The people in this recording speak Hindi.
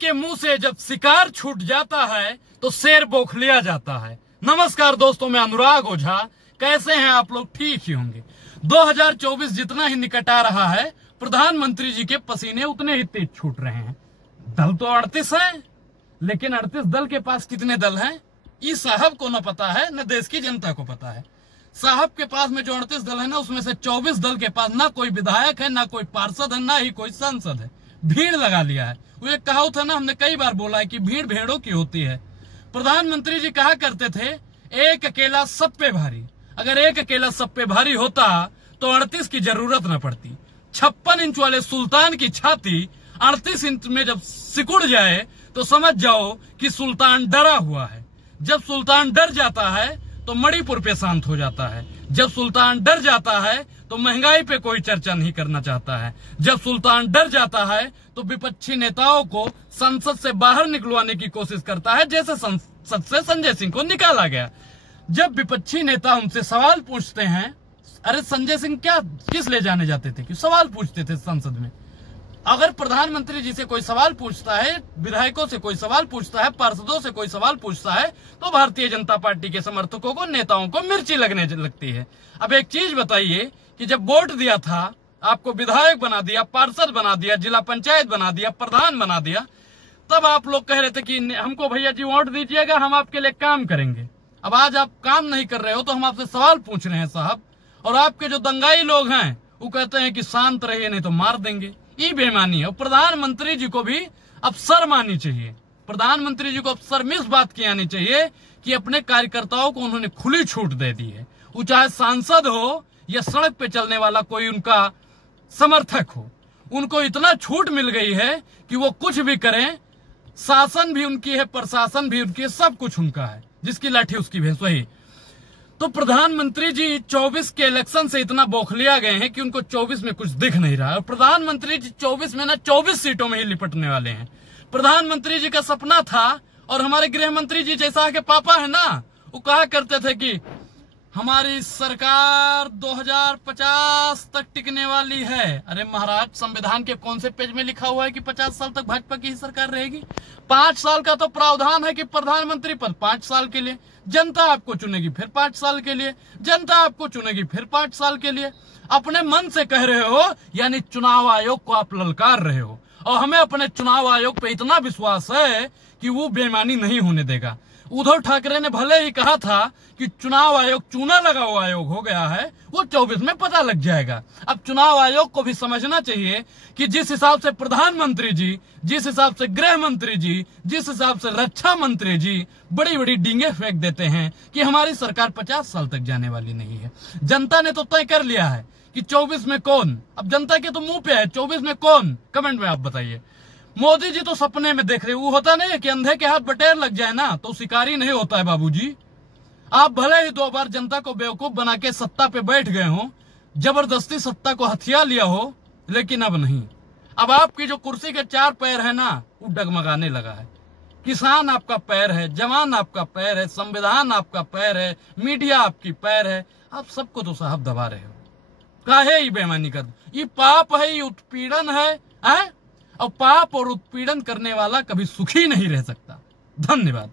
के मुंह से जब शिकार छूट जाता है तो शेर बौखलिया जाता है। नमस्कार दोस्तों, मैं अनुराग ओझा। कैसे हैं आप लोग? ठीक ही होंगे। 2024 जितना ही निकट आ रहा है, प्रधानमंत्री जी के पसीने उतने ही तेज छूट रहे हैं। दल तो 38 है, लेकिन 38 दल के पास कितने दल हैं, इस साहब को न पता है, न देश की जनता को पता है। साहब के पास में जो 38 दल है ना, उसमें से 24 दल के पास ना कोई विधायक है, ना कोई पार्षद है, ना ही कोई सांसद है। भीड़ लगा लिया है। वो एक कहावत है ना, हमने कई बार बोला है कि भीड़ भेड़ों की होती है। प्रधानमंत्री जी कहा करते थे, एक अकेला सब पे भारी। अगर एक अकेला सब पे भारी होता तो 38 की जरूरत न पड़ती। 56 इंच वाले सुल्तान की छाती 38 इंच में जब सिकुड़ जाए तो समझ जाओ कि सुल्तान डरा हुआ है। जब सुल्तान डर जाता है तो मणिपुर पे शांत हो जाता है। जब सुल्तान डर जाता है तो महंगाई पे कोई चर्चा नहीं करना चाहता है। जब सुल्तान डर जाता है तो विपक्षी नेताओं को संसद से बाहर निकलवाने की कोशिश करता है, जैसे संसद से संजय सिंह को निकाला गया। जब विपक्षी नेता उनसे सवाल पूछते हैं, अरे संजय सिंह क्या किस ले जाने जाते थे, कि सवाल पूछते थे संसद में। अगर प्रधानमंत्री जी से कोई सवाल पूछता है, विधायकों से कोई सवाल पूछता है, पार्षदों से कोई सवाल पूछता है, तो भारतीय जनता पार्टी के समर्थकों को, नेताओं को मिर्ची लगने लगती है। अब एक चीज बताइए कि जब वोट दिया था, आपको विधायक बना दिया, पार्षद बना दिया, जिला पंचायत बना दिया, प्रधान बना दिया, तब आप लोग कह रहे थे कि हमको भैया जी वोट दीजिएगा, हम आपके लिए काम करेंगे। अब आज आप काम नहीं कर रहे हो तो हम आपसे सवाल पूछ रहे हैं साहब। और आपके जो दंगाई लोग हैं वो कहते हैं कि शांत रहिए नहीं तो मार देंगे। ये बेईमानी है। प्रधानमंत्री जी को भी अब शर्म आनी चाहिए। प्रधानमंत्री जी को अब शर्म इस बात की आनी चाहिए कि अपने कार्यकर्ताओं को उन्होंने खुली छूट दे दी है। वो चाहे सांसद हो या सड़क पे चलने वाला कोई उनका समर्थक हो, उनको इतना छूट मिल गई है कि वो कुछ भी करें। शासन भी उनकी है, प्रशासन भी उनकी है, सब कुछ उनका है। जिसकी लाठी उसकी भैंस। वही तो प्रधानमंत्री जी 24 के इलेक्शन से इतना बौखलिया गए हैं कि उनको 24 में कुछ दिख नहीं रहा। और प्रधानमंत्री जी 24 में ना 24 सीटों में ही लिपटने वाले हैं। प्रधानमंत्री जी का सपना था, और हमारे गृह मंत्री जी जैसा के पापा है ना, वो कहा करते थे कि हमारी सरकार 2050 तक टिकने वाली है। अरे महाराज, संविधान के कौन से पेज में लिखा हुआ है कि 50 साल तक भाजपा की ही सरकार रहेगी? 5 साल का तो प्रावधान है कि प्रधानमंत्री पद 5 साल के लिए, जनता आपको चुनेगी फिर 5 साल के लिए, जनता आपको चुनेगी फिर 5 साल के लिए। अपने मन से कह रहे हो, यानी चुनाव आयोग को आप ललकार रहे हो। और हमें अपने चुनाव आयोग पे इतना विश्वास है कि वो बेईमानी नहीं होने देगा। उद्धव ठाकरे ने भले ही कहा था कि चुनाव आयोग चूना लगा हुआ आयोग हो गया है, वो 24 में पता लग जाएगा। अब चुनाव आयोग को भी समझना चाहिए कि जिस हिसाब से प्रधानमंत्री जी, जिस हिसाब से गृह मंत्री जी, जिस हिसाब से रक्षा मंत्री जी बड़ी बड़ी डींगे फेंक देते हैं कि हमारी सरकार 50 साल तक जाने वाली नहीं है। जनता ने तो तय कर लिया है कि 24 में कौन, अब जनता के तो मुंह पे है 24 में कौन, कमेंट में आप बताइए। मोदी जी तो सपने में देख रहे, वो होता नहीं है कि अंधे के हाथ बटेर लग जाए ना तो शिकारी नहीं होता है बाबूजी। आप भले ही 2 बार जनता को बेवकूफ बना के सत्ता पे बैठ गए हो, जबरदस्ती सत्ता को हथिया लिया हो, लेकिन अब नहीं। अब आपकी जो कुर्सी के 4 पैर है ना, वो डगमगाने लगा है। किसान आपका पैर है, जवान आपका पैर है, संविधान आपका पैर है, मीडिया आपकी पैर है। आप सबको तो साहब दबा रहे हो। काहे ये बेईमानी कर? ये पाप है, ये उत्पीड़न है। और पाप और उत्पीड़न करने वाला कभी सुखी नहीं रह सकता। धन्यवाद।